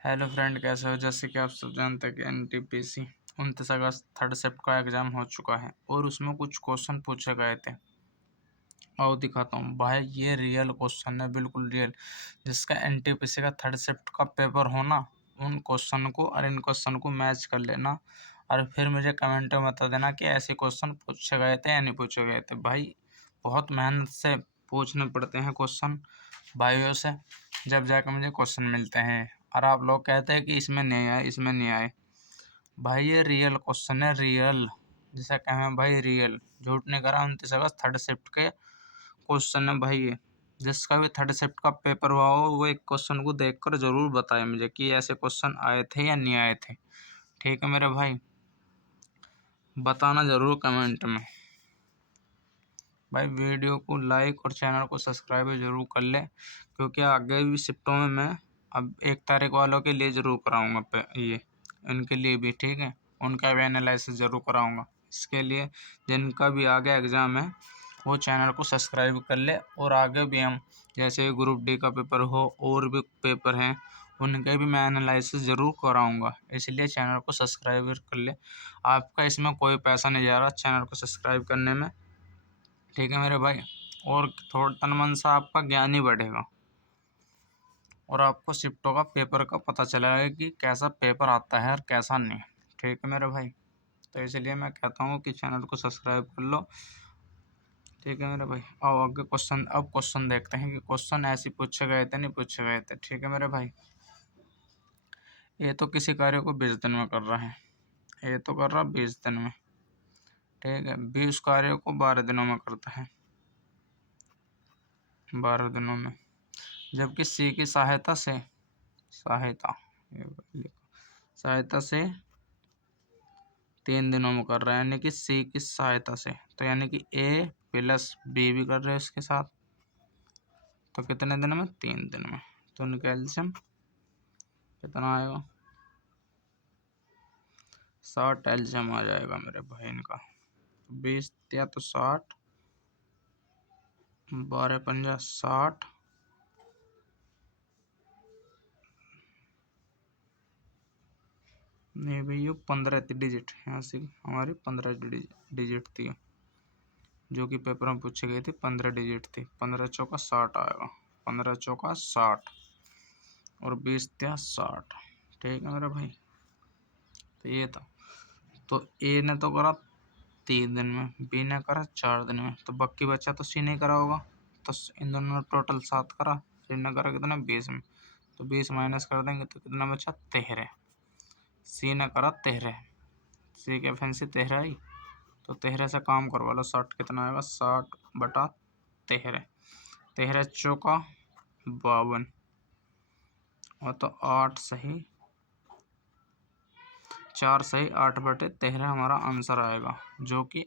Hello friend, कैसे हो। जैसे कि आप सब जानते हैं कि एनटीपीसी 29 अगस्त थर्ड शिफ्ट का एग्ज़ाम हो चुका है और उसमें कुछ क्वेश्चन पूछे गए थे। और दिखाता हूँ भाई, ये रियल क्वेश्चन है, बिल्कुल रियल। जिसका एनटीपीसी का थर्ड शिफ्ट का पेपर हो ना, उन क्वेश्चन को और इन क्वेश्चन को मैच कर लेना और फिर मुझे कमेंट में बता देना कि ऐसे क्वेश्चन पूछे गए थे या नहीं पूछे गए थे। भाई बहुत मेहनत से पूछने पड़ते हैं क्वेश्चन भाइयों से, जब जाकर मुझे क्वेश्चन मिलते हैं। और आप लोग कहते हैं कि इसमें नहीं आए, इसमें नहीं आए। भाई ये रियल क्वेश्चन है, रियल। जिसे कहें भाई रियल, झूठ नहीं करा। 29 अगस्त थर्ड शिफ्ट के क्वेश्चन है भाई ये। जिसका भी थर्ड शिफ्ट का पेपर हुआ हो वो एक क्वेश्चन को देखकर ज़रूर बताए मुझे कि ऐसे क्वेश्चन आए थे या नहीं आए थे। ठीक है मेरे भाई, बताना ज़रूर कमेंट में। भाई वीडियो को लाइक और चैनल को सब्सक्राइब ज़रूर कर ले, क्योंकि आगे भी शिफ्टों में मैं अब 1 तारीख वालों के लिए ज़रूर कराऊंगा ये इनके लिए भी। ठीक है, उनका भी एनालिसिस ज़रूर कराऊंगा। इसके लिए जिनका भी आगे एग्ज़ाम है वो चैनल को सब्सक्राइब कर ले, और आगे भी हम जैसे ग्रुप डी का पेपर हो और भी पेपर हैं उनके भी मैं एनालिसिस ज़रूर कराऊंगा। इसलिए चैनल को सब्सक्राइब कर ले। आपका इसमें कोई पैसा नहीं जा रहा चैनल को सब्सक्राइब करने में। ठीक है मेरे भाई, और थोड़ा तन मन से आपका ज्ञान ही बढ़ेगा और आपको शिफ्टों का पेपर का पता चलेगा कि कैसा पेपर आता है और कैसा नहीं। ठीक है मेरे भाई, तो इसलिए मैं कहता हूँ कि चैनल को सब्सक्राइब कर लो। ठीक है मेरे भाई, आओ आगे क्वेश्चन। अब क्वेश्चन देखते हैं कि क्वेश्चन ऐसे पूछे गए थे नहीं पूछे गए थे। ठीक है मेरे भाई, ये तो किसी कार्य को 20 दिन में कर रहा है, ये तो कर रहा 20 दिन में। ठीक है, 20 कार्यों को 12 दिनों में करता है, 12 दिनों में। जबकि सी की सहायता से सहायता सहायता से 3 दिनों में कर रहा है, यानी कि सी की सहायता से। तो यानी कि ए प्लस बी भी कर रहे हैं इसके साथ। तो कितने दिन में? 3 दिन में। तो उनका एल्शियम कितना आएगा? 60 एल्शियम आ जाएगा मेरे भाई इनका। 20 या तो 60, 12 पंजा 60, नहीं भैया 15 थी डिजिट, यहाँ से हमारी 15 डिजिट थी, जो कि पेपर में पूछी गई थी। 15 डिजिट थी। 15 चौका 60 आएगा, 15 चौका 60 और 20 त्या 60। ठीक है मेरे भाई, तो ये था। तो ए ने तो करा 3 दिन में, बी ने करा 4 दिन में, तो बाकी बचा तो सी नहीं करा होगा। तो इन दोनों ने टोटल 7 करा, सी ने करा कितना? 20 में। तो 20 माइनस कर देंगे तो कितना बचा? 13। सी ने करा 13, सी की फैंसी 13 आई, तो 13 से काम करवा लो। 60 कितना आएगा? 60/13। 13 चौका 52, और तो 8 सही 4 सही 8/13 हमारा आंसर आएगा, जो कि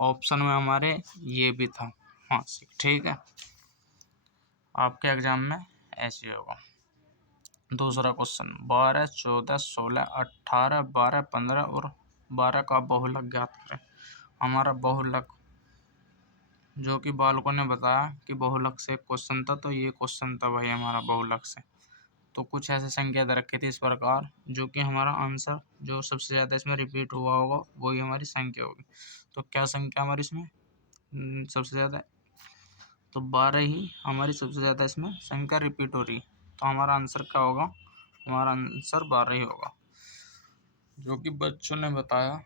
ऑप्शन में हमारे ये भी था। हाँ ठीक है, आपके एग्जाम में ऐसे होगा। दूसरा क्वेश्चन, 12 14 16 18 12 15 और 12 का बहुलक ज्ञात करें। हमारा बहुलक, जो कि बालकों ने बताया कि बहुलक से क्वेश्चन था, तो ये क्वेश्चन था भाई हमारा बहुलक से। तो कुछ ऐसे संख्या दे रखी थी इस प्रकार, जो कि हमारा आंसर जो सबसे ज़्यादा इसमें रिपीट हुआ होगा वही हमारी संख्या होगी। तो क्या संख्या हमारी इसमें सबसे ज़्यादा? तो 12 ही हमारी सबसे ज़्यादा इसमें संख्या रिपीट हो रही। तो हमारा आंसर क्या होगा? हमारा आंसर 12 ही होगा, जो कि बच्चों ने बताया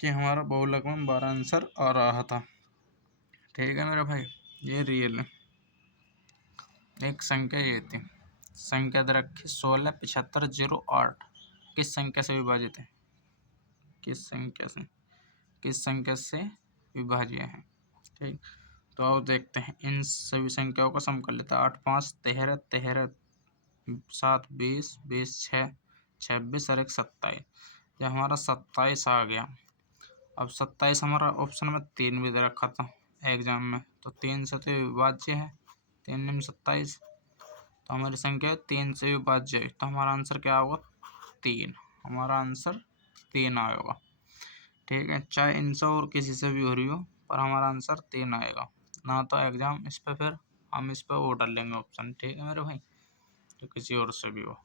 कि हमारा बहुलक में 12 आंसर आ रहा था। ठीक है मेरे भाई, ये रियल है। एक संख्या ये थी, संख्या दे रखी 16 75 08 किस संख्या से विभाजित है? किस संख्या से, किस संख्या से विभाज्य है? ठीक, तो आओ देखते हैं। इन सभी संख्याओं का सम कर लेते हैं। 8 5 13 13 7 20 20 6 26 और 1 27। जब हमारा 27 आ गया, अब 27 हमारा ऑप्शन में 3 भी दे रखा था एग्जाम में, तो 3 से तो विभाज्य है। 3 में 27, तो हमारी संख्या 3 से विभाज्य है। तो हमारा आंसर क्या होगा? 3। हमारा आंसर 3 आएगा। ठीक है, चाहे इनसे और किसी से भी हो रही हो, पर हमारा आंसर 3 आएगा। ना तो एग्जाम इस पर, फिर हम इस पर वो डाल लेंगे ऑप्शन। ठीक है मेरे भाई, तो किसी और से भी हो।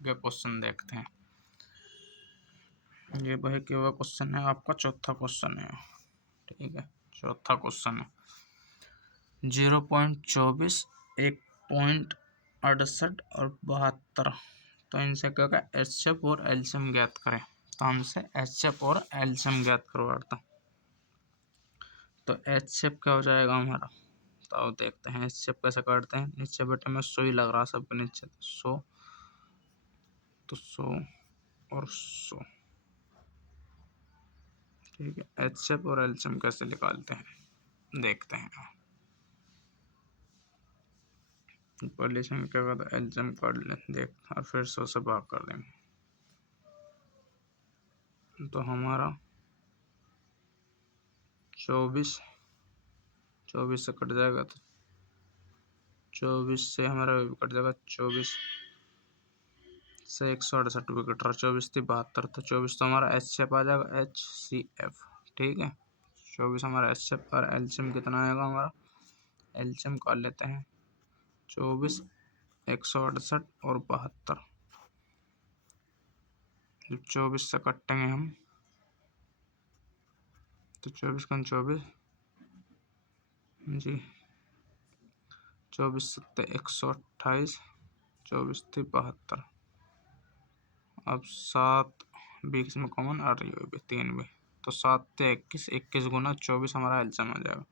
ये क्वेश्चन देखते हैं। ये भाई क्या हुआ क्वेश्चन है आपका, चौथा क्वेश्चन है। ठीक है, चौथा क्वेश्चन है 0.24, 1.68 और 72। तो इनसे क्या होगा, एचएफ और एलसीएम ज्ञात करें। तो हमसे एचएफ और एलसीएम ज्ञात करवाता। तो एचएफ क्या हो जाएगा हमारा, तो अब देखते हैं एचएफ कैसे काटते हैं। नीचे बटे में 100 ही लग रहा सबके नीचे, 100 तो 100 और 100। ठीक है, एचएफ और एलसीएम कैसे निकालते हैं देखते हैं। पहले संख्या का तो एलसीएम काट ले देख, और फिर 100 से भाग कर देंगे। तो हमारा 24 से कट जाएगा, तो 24 से हमारा कट जाएगा, 24 से 168 भी कट रहा, 24 थी 72, तो 24 तो हमारा एचसीएफ आ जाएगा, HCF। ठीक है, 24 हमारा एचसीएफ और एलसीएम कितना आएगा हमारा, एलसीएम कर लेते हैं 24, 168 और 72। जब 24 से कटेंगे हम तो 24 का 24 जी, 24 सत्ते 128, 24 थी 72। अब 7 20 में कॉमन आ रही है 3 में, तो 7 थे 21, 21 गुना 24 हमारा एलसीएम आ जाएगा,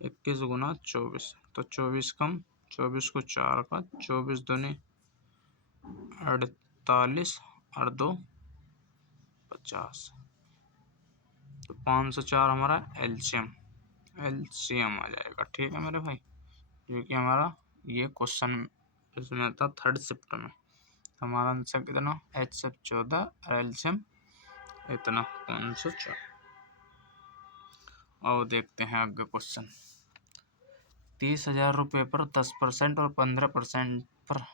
21 गुना 24। तो 24 कम 24 को 4 का, 24 दूनी 48 और 2 50। तो 504 हमारा एलसीएम आ जाएगा। ठीक है मेरे भाई, जो कि हमारा ये क्वेश्चन इसमें था थर्ड शिफ्ट में। हमारा आंसर कितना, एचएफ 14 और एलसीएम इतना 504। और देखते हैं आगे क्वेश्चन। 30,000 रुपये पर 10% और 15% पर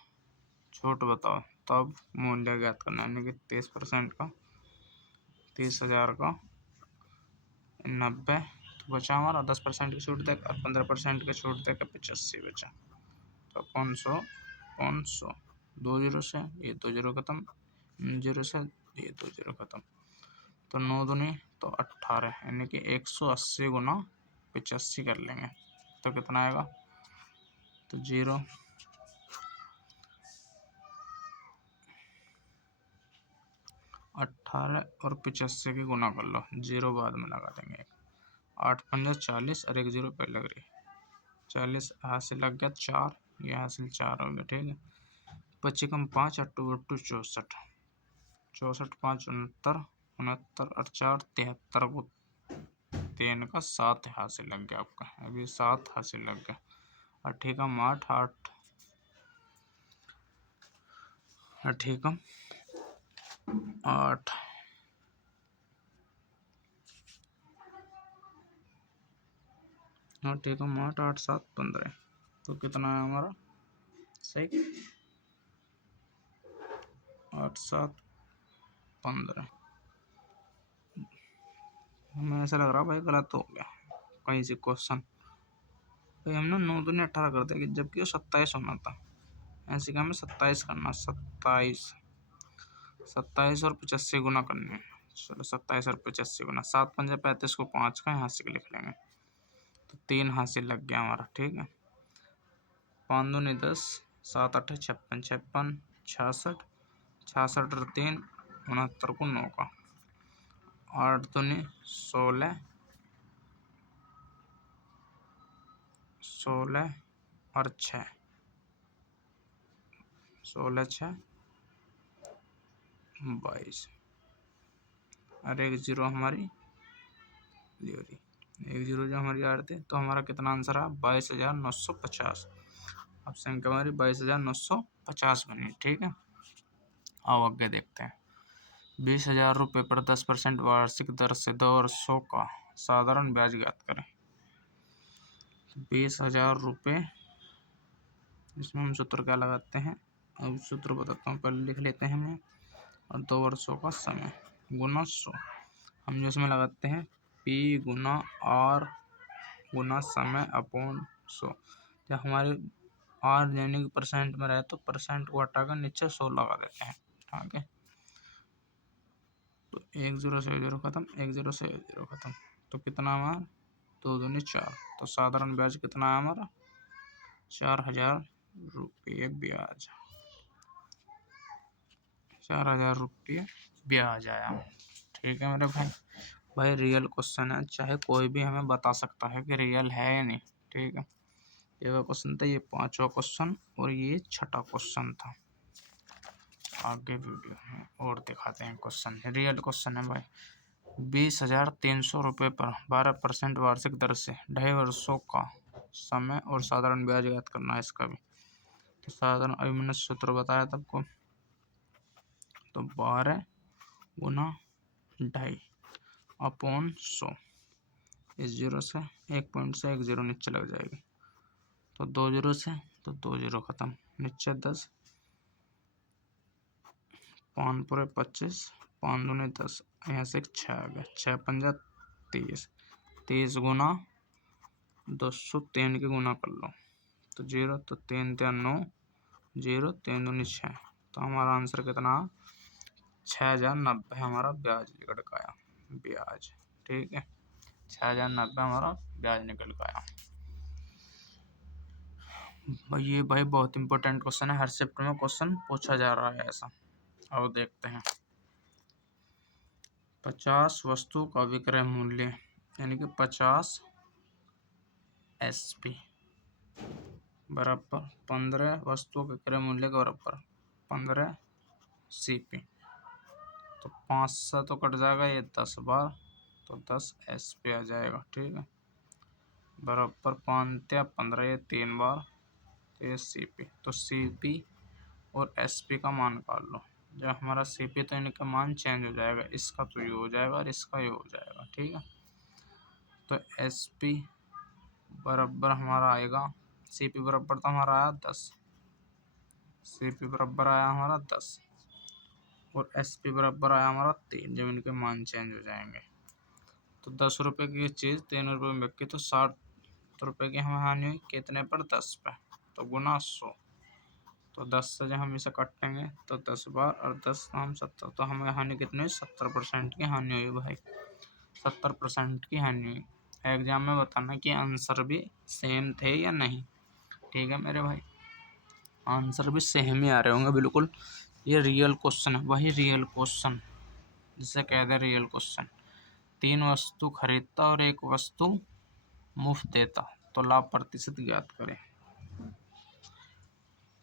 छूट बताओ, तब मूल्य ज्ञात करना। यानी कि 30% का, 30,000 का 90 तो बचा हमारा, 10% की छूट देकर और 15% की छूट देकर 85 बचा। तो 500 2 जीरो से ये 2 जीरो खत्म, 0 से ये 2 जीरो खत्म, तो 9 दूनी तो 18, यानी कि 180 गुना 85 कर लेंगे तो कितना आएगा, तो 0 18 और 85 की गुना कर लो, 0 बाद में लगा देंगे। 8 पंजा 40 और 1 0 पहले लग रही, 40 हासिल लग गया 4, ये हासिल 4 हो गया। ठीक है, 25 कम 5 अट्टू 64, 64 5 69, 69 और 4 73 को 3 का 7 हासिल लग गया आपका, अभी 7 हासिल लग गया। और ठीक है 8 8 ठीक है 8 हाँ ठीक है 8 8 7 15, तो कितना है हमारा सही, 8 7 15। हमें ऐसा लग रहा भाई गलत हो गया कहीं से क्वेश्चन, भाई हमने 9 दूनी 18 कर दिया, जबकि वो 27 होना था। ऐसे कि हमें 27 करना, 27 और 85 गुना करने। चलो 27 और 85 गुना, 7 पंजे 35 को 5 का यहाँ से लिख लेंगे, तो 3 हासिल लग गया हमारा। ठीक है, 5 दूनी 10, 7 8 56, 56 66, 66 और 3 69 को 9 का, 8 दूनी 16, 16 और 6, 16 6 22 और 1 0 हमारी डिलीवरी, 1 0 जो हमारी आ रही थी, तो हमारा कितना आंसर है 22,950। अब संख्या हमारी 22,950 बनी। ठीक है, आओ आगे देखते हैं। 20,000 रुपये पर 10% वार्षिक दर से 2 वर्षों का साधारण ब्याज ज्ञात करें। 20,000 रुपये, इसमें हम सूत्र क्या लगाते हैं, अब सूत्र बताता हूँ, पहले लिख लेते हैं हम, और 2 वर्षों का समय गुना 100। हम जो इसमें लगाते हैं P गुना R गुना समय अपॉन 100। जब हमारे आर यानी कि परसेंट में रहे तो परसेंट को हटाकर नीचे 100 लगा देते हैं। ठीक है, तो 1 0 से 0 खत्म, 1 0 से 0 खत्म, तो कितना हमारा 2 दूनी 4। तो साधारण ब्याज कितना है हमारा 4,000 रुपये ब्याज, 4,000 रुपये ब्याज आया। ठीक है मेरे भाई रियल क्वेश्चन है, चाहे कोई भी हमें बता सकता है कि रियल है या नहीं। ठीक है, ये क्वेश्चन था, ये 5वां क्वेश्चन और ये 6ठा क्वेश्चन था। आगे वीडियो में और दिखाते हैं क्वेश्चन, रियल क्वेश्चन है भाई। 20,300 रुपये पर 12% वार्षिक दर से 2.5 वर्षों का समय और साधारण ब्याज ज्ञात करना है इसका भी। तो साधारण अभी मैंने सूत्र बताया था आपको, तो 12 गुना 2.5 अपॉन 100, इस 0 से 1 पॉइंट से 1 0 नीचे लग जाएगी, तो 2 0 से तो 2 0 खत्म, नीचे 10, 5 पूरे 25, 5 दूनी 10, यहाँ से 6 आ गया, 6 पंजा 30, 30 गुना 203 के गुना कर लो, तो 0, तो 3 3 9, 0 3 दूनी 6, तो हमारा आंसर कितना 6,090 हमारा ब्याज निकल का आया, ब्याज। ठीक है, 6,090 हमारा ब्याज निकल का आया। ये भाई बहुत इंपॉर्टेंट क्वेश्चन है, हर शिफ्ट में क्वेश्चन पूछा जा रहा है ऐसा। अब देखते हैं, 50 वस्तु का विक्रय मूल्य यानी कि 50 SP बराबर 15 वस्तुओं के क्रय मूल्य के बराबर 15 CP, तो 5 से तो कट जाएगा ये 10 बार, तो 10 SP आ जाएगा। ठीक है, बराबर 5 या 15 ये 3 बार, तो ये CP, तो CP और SP का मान निकाल लो। जब हमारा CP तो इनका मान चेंज हो जाएगा, इसका तो ये हो जाएगा और इसका ये हो जाएगा। ठीक है, तो SP बराबर हमारा आएगा, CP बराबर तो हमारा आया 10, CP बराबर आया हमारा 10 और SP बराबर आया हमारा 3, जब इनके मान चेंज हो जाएंगे। तो 10 रुपये की चीज़ 3 रुपये में बिकी, तो 60 रुपये की हमें हानि हुई, कितने पर 10 पे, तो गुना 100, तो 10 से जब हम इसे काटेंगे तो 10 बार और 10 हम 70, तो हमें हानि कितनी हुई 70% की हानि हुई भाई, 70% की हानि हुई। एग्जाम में बताना कि आंसर भी सेम थे या नहीं। ठीक है मेरे भाई, आंसर भी सेम ही आ रहे होंगे बिल्कुल। ये रियल क्वेश्चन है, वही रियल क्वेश्चन जिसे कहते हैं रियल क्वेश्चन। 3 वस्तु खरीदता और 1 वस्तु मुफ्त देता तो लाभ प्रतिशत ज्ञात करें।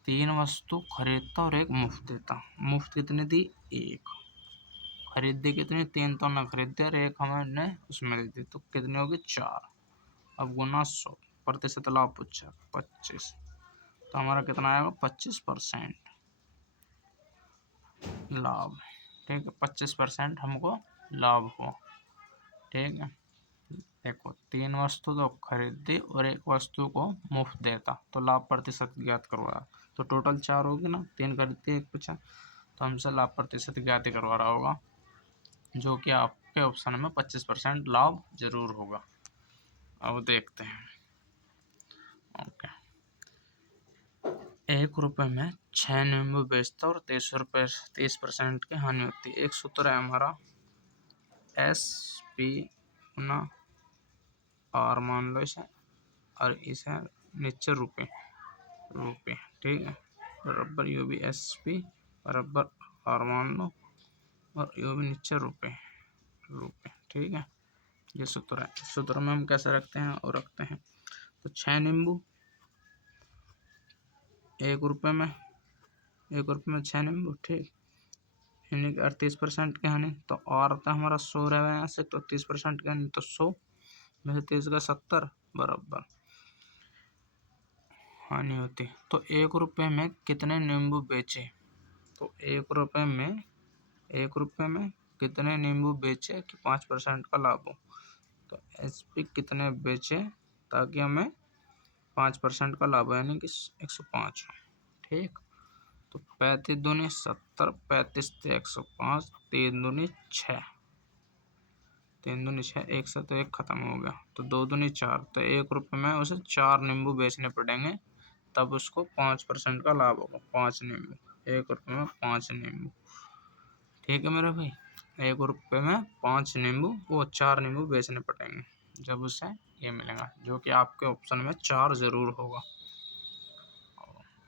3 वस्तु खरीदता और 1 मुफ्त देता, मुफ्त कितनी दी 1, खरीदी कितनी 3 तो ना खरीदे और 1 हमने उसमें दे दी, तो कितनी होगी 4। अब गुना 100, प्रतिशत लाभ पूछा 25, तो हमारा कितना आएगा 25% लाभ। ठीक है, 25% हमको लाभ हुआ। ठीक है, देखो 3 वस्तु तो खरीदी और 1 वस्तु को मुफ्त देता तो लाभ प्रतिशत ज्ञात करवाया, तो टोटल 4 होगी ना, 3 खरीदी 1 बचा, तो हमसे लाभ प्रतिशत ज्ञात ही करवा रहा होगा, जो कि आपके ऑप्शन में 25% लाभ जरूर होगा। अब देखते हैं, ओके, 1 रुपये में 6 नींबू बेचता और 30% की हानि होती है। एक सूत्र है हमारा SP गुना R मान लो इसे, और इसे नीचे रुपये, ठीक है, बराबर यो भी SP बराबर R मान लो और यो भी नीचे रुपये। ठीक है, ये सूत्र है। सूत्र में हम कैसे रखते हैं और रखते हैं, तो 6 नींबू 1 रुपये में, 6 नींबू। ठीक, यानी कि 38% की हानि, तो और था हमारा 100 रहेगा यहाँ से, तो 30% की हानि, तो 100 में से 30 का 70 बराबर हानि होती। तो 1 रुपये में कितने नींबू बेचे, तो 1 रुपये में कितने नींबू बेचे कि 5% का लाभ हो, तो SP कितने बेचे ताकि हमें 5% का लाभ हो, यानी कि 105। ठीक, तो 35 दूनी 70, 35 से 105, 3 दूनी 6, 3 दूनी 6, 1 से तो 1 खत्म हो गया, तो 2 दूनी 4, तो 1 रुपये में उसे 4 नींबू बेचने पड़ेंगे तब उसको 5% का लाभ होगा। 5 नींबू, 1 रुपये में 5 नींबू। ठीक है मेरे भाई, 1 रुपये में 5 नींबू, वो 4 नींबू बेचने पड़ेंगे जब उसे ये मिलेगा, जो कि आपके ऑप्शन में 4 जरूर होगा।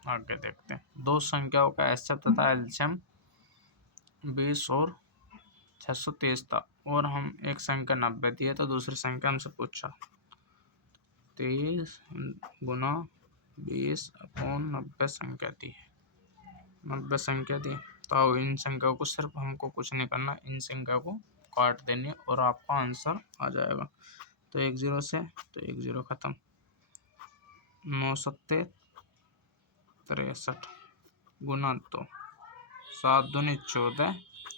आगे देखते हैं, दो संख्याओं का एचसीएफ तथा एलसीएम 20 और 623 था, और हम एक संख्या 90 दी है, तो दूसरी संख्या हमसे पूछा 23 गुना 20/90 संख्या दी है, 90 संख्या दी। तो इन संख्याओं को सिर्फ हमको कुछ नहीं करना, इन संख्या को काट देनी और आपका आंसर आ जाएगा। तो 1 0 से तो 1 0 खत्म, 9 7 63 गुना 2, 7 दूनी 14,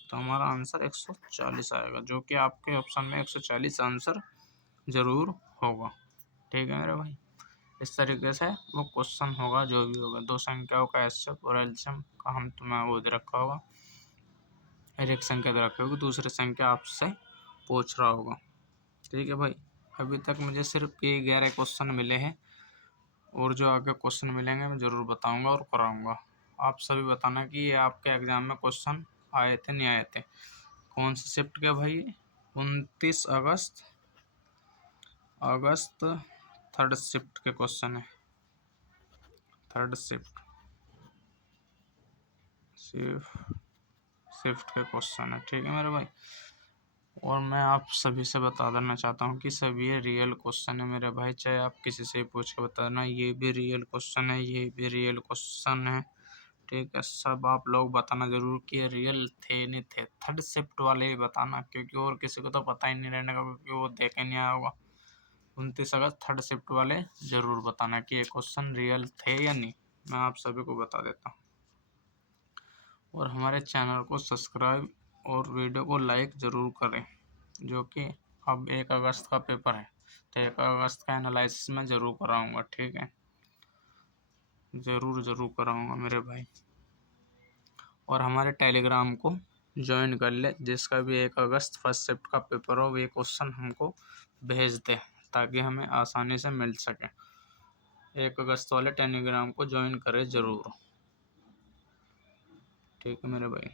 तो हमारा आंसर 140 आएगा, जो कि आपके ऑप्शन में 140 आंसर जरूर होगा। ठीक है मेरे भाई, इस तरीके से वो क्वेश्चन होगा जो भी होगा। दो संख्याओं का एचसीएफ और एलसीएम का हम तुम्हें वो दे रखा होगा, एक संख्या दे रखी होगी, दूसरी संख्या आपसे पूछ रहा होगा। ठीक है भाई, अभी तक मुझे सिर्फ ये 11 क्वेश्चन मिले हैं, और जो आगे क्वेश्चन मिलेंगे मैं ज़रूर बताऊंगा और कराऊंगा। आप सभी बताना कि ये आपके एग्ज़ाम में क्वेश्चन आए थे नहीं आए थे। कौन सी शिफ्ट के भाई? 29 अगस्त थर्ड शिफ्ट के क्वेश्चन है, थर्ड शिफ्ट के क्वेश्चन है। ठीक है मेरे भाई, और मैं आप सभी से बता देना चाहता हूँ कि सभी ये रियल क्वेश्चन है मेरे भाई, चाहे आप किसी से पूछ के बता देना, ये भी रियल क्वेश्चन है, ये भी रियल क्वेश्चन है। ठीक है, सब आप लोग बताना जरूर कि ये रियल थे नहीं थे, थर्ड शिफ्ट वाले ही बताना, क्योंकि और किसी को तो पता ही नहीं रहने का, क्योंकि वो देखे नहीं आया होगा। 29 अगस्त थर्ड शिफ्ट वाले जरूर बताना कि ये क्वेश्चन रियल थे या नहीं, मैं आप सभी को बता देता हूँ। और हमारे चैनल को सब्सक्राइब और वीडियो को लाइक ज़रूर करें, जो कि अब 1 अगस्त का पेपर है, तो 1 अगस्त का एनालिसिस मैं ज़रूर कराऊंगा। ठीक है, ज़रूर कराऊंगा मेरे भाई। और हमारे टेलीग्राम को ज्वाइन कर ले, जिसका भी 1 अगस्त फर्स्ट शिफ्ट का पेपर हो, ये क्वेश्चन हमको भेज दे, ताकि हमें आसानी से मिल सके। 1 अगस्त वाले टेलीग्राम को ज्वाइन करें ज़रूर। ठीक है मेरे भाई।